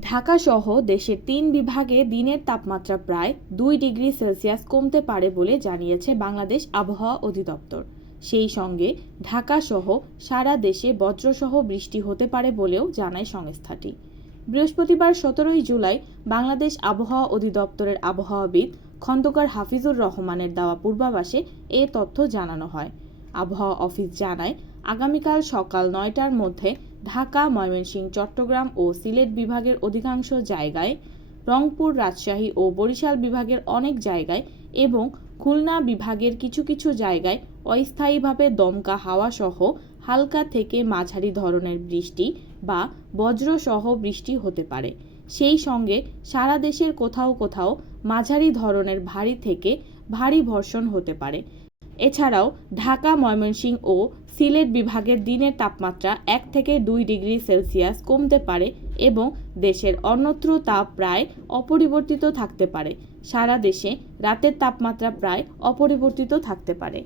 ঢাকাসহ দেশের তিন বিভাগে দিনের তাপমাত্রা প্রায় দুই ডিগ্রি সেলসিয়াস কমতে পারে বলে জানিয়েছে বাংলাদেশ আবহাওয়া অধিদপ্তর। সেই সঙ্গে ঢাকাসহ সারা দেশে বজ্রসহ বৃষ্টি হতে পারে বলেও জানায় সংস্থাটি। বৃহস্পতিবার সতেরোই জুলাই বাংলাদেশ আবহাওয়া অধিদপ্তরের আবহাওয়াবিদ খন্দকার হাফিজুর রহমানের দেওয়া পূর্বাভাসে এ তথ্য জানানো হয়। আবহাওয়া অফিস জানায়, আগামীকাল সকাল নয়টার মধ্যে ঢাকা, ময়মনসিংহ, চট্টগ্রাম ও সিলেট বিভাগের অধিকাংশ জায়গায়, রংপুর, রাজশাহী ও বরিশাল বিভাগের অনেক জায়গায় এবং খুলনা বিভাগের কিছু কিছু জায়গায় অস্থায়ীভাবে দমকা হাওয়া সহ হালকা থেকে মাঝারি ধরনের বৃষ্টি বা বজ্রসহ বৃষ্টি হতে পারে। সেই সঙ্গে সারা দেশের কোথাও কোথাও মাঝারি ধরনের ভারী থেকে ভারী বর্ষণ হতে পারে। এছাড়াও ঢাকা, ময়মনসিংহ ও সিলেট বিভাগের দিনের তাপমাত্রা এক থেকে দুই ডিগ্রি সেলসিয়াস কমতে পারে এবং দেশের অন্যত্র তাপ প্রায় অপরিবর্তিত থাকতে পারে। সারা দেশে রাতের তাপমাত্রা প্রায় অপরিবর্তিত থাকতে পারে।